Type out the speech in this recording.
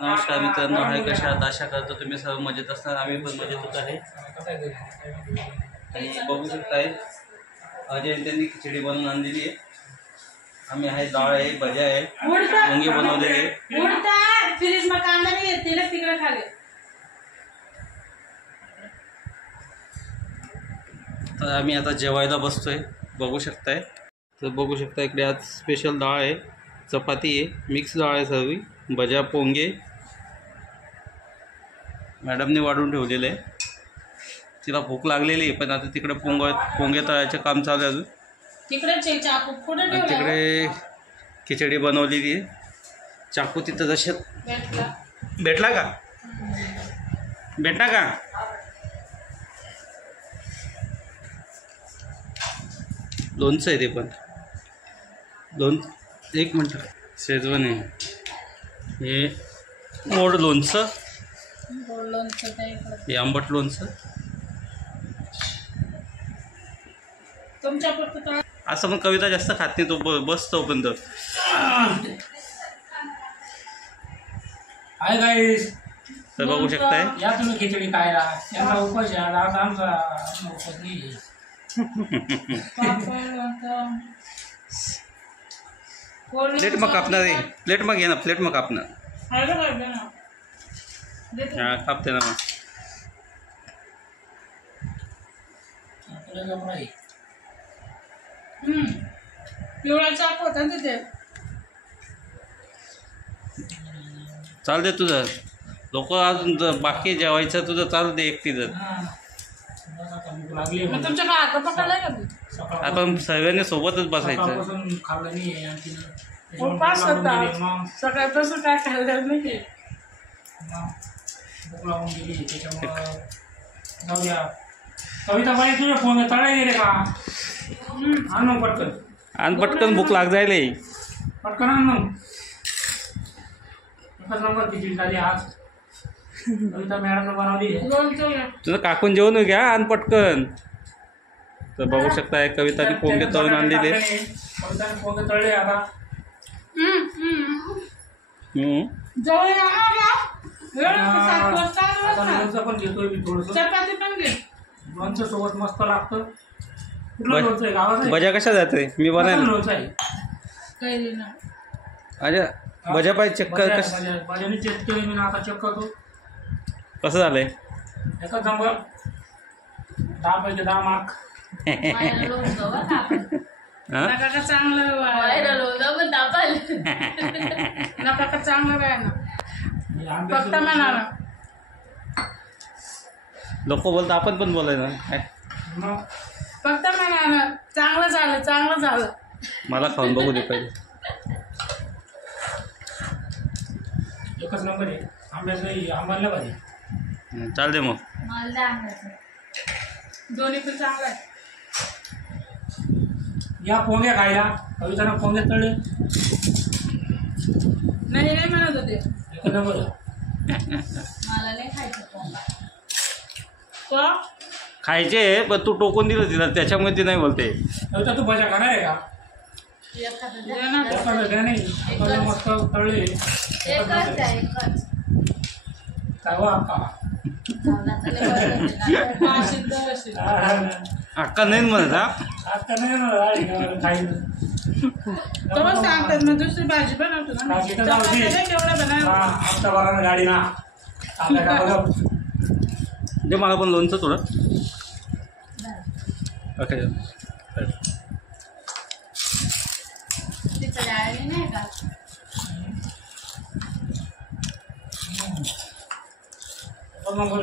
नमस्कार मित्रांनो, हाय कशा आहात? आशा करतो तुम्ही सर्व मजेत असणार. आम्ही पण मजेतच आहे. आणि बघू शकताय अजय त्यांनी खिचडी बनवून आणलेली आहे. आम्ही आहे, डाळ आहे, भज्या आहे, मुंगी बनवलेली आहे. तर आम्ही आता जेवायला बसतोय. बघू शकताय. तर बघू शकता इकडे आज स्पेशल डाळ आहे, चपाती आहे, मिक्स डाळ आहे, सर्व भज्या, पोंगे मॅडमने वाढून ठेवलेले आहे. तिला भूक लागलेली आहे, पण आता तिकडे पोंगे तळायचं काम चालू आहे. अजून तिकडे खिचडी बनवलेली आहे. चाकू तिथं जसे भेटला का? लोणचं आहे ते पण. एक मिनटं. शेजवान आहे हे. गोड लोणचं, हे आंबट लोणचं. असं पण कविता जास्त खात नाही, तो बसतो पण. हाय गाईस, तर बघू शकताय. या तुम्ही खिचडी खायला. यांना उपास आहे आज. आमचा उपास नाही. प्लेट मग कापणार आहे. प्लेट मग घे ना. प्लेट मग कापणार. हा, कापते ना मग. पिवळा चाक होता ना तिथे. चाल दे तुझं. लोक अजून बाकी जेवायचं तुझं चालू दे एकटीचं. आपण सर्वांनी सोबतच बसायचं. सकाळपासून काय खाल्लं नाही. भूक लागून गेली त्याच्यामुळं जाऊया. कविता बाई तुझे फोन तळाय गेले का? आण पटकन. आणि पटकन भूक लाग जायले. पटकन आण मग. एकच नंबर खिचडी झाली आज. कविता मॅडमने बनवली. तुझं काकून जेवण घ्या आणि पटकन. तर बघू शकताय कविताने पोंगे तळून आणलेले. कविताने पोंगे तळले आता. लोणचं पण घेतोय मी थोडंसं. लोणचं सोबत मस्त लागतं. कुठलं लोणचं आहे गावाचं? भज्या कशा जाते? मी बनायला लोणचं आहे. अरे भज्या पाहिजे. चेक कर. भाज्याने चेक केले मी, आता चेक करतो कसं झालंय. एकच नंबर. 10 पैकी 10 मार्क. लोक बोलतात, आपण पण बोलायचं. फक्त म्हणा चांगलं झालं, चांगलं झालं. मला खाऊन बघू दे पहिले. एकच नंबर आहे. आंब्याला पाहिजे. चाल दे मग. दोन्ही पण चांगलं आहे. या पोंगे खायला. कवितानं पोंगे तळले. नाही म्हणत होते. एकच नंबर. मला नाही खायचं पोंगा. खायचे, पण तू टोकून दिलं तिला, त्याच्यामुळे ती नाही बोलते. कविता तू भज्या खाणार आहे का? मस्त तळले. अक्का नाही म्हणत. अक्का नाही म्हणत. सांगतात मग दुसरी भाजी बनवतो ना. आमच्या बरानं गाडी ना. जे मला पण लोणचं थोडं. ओके. नंबर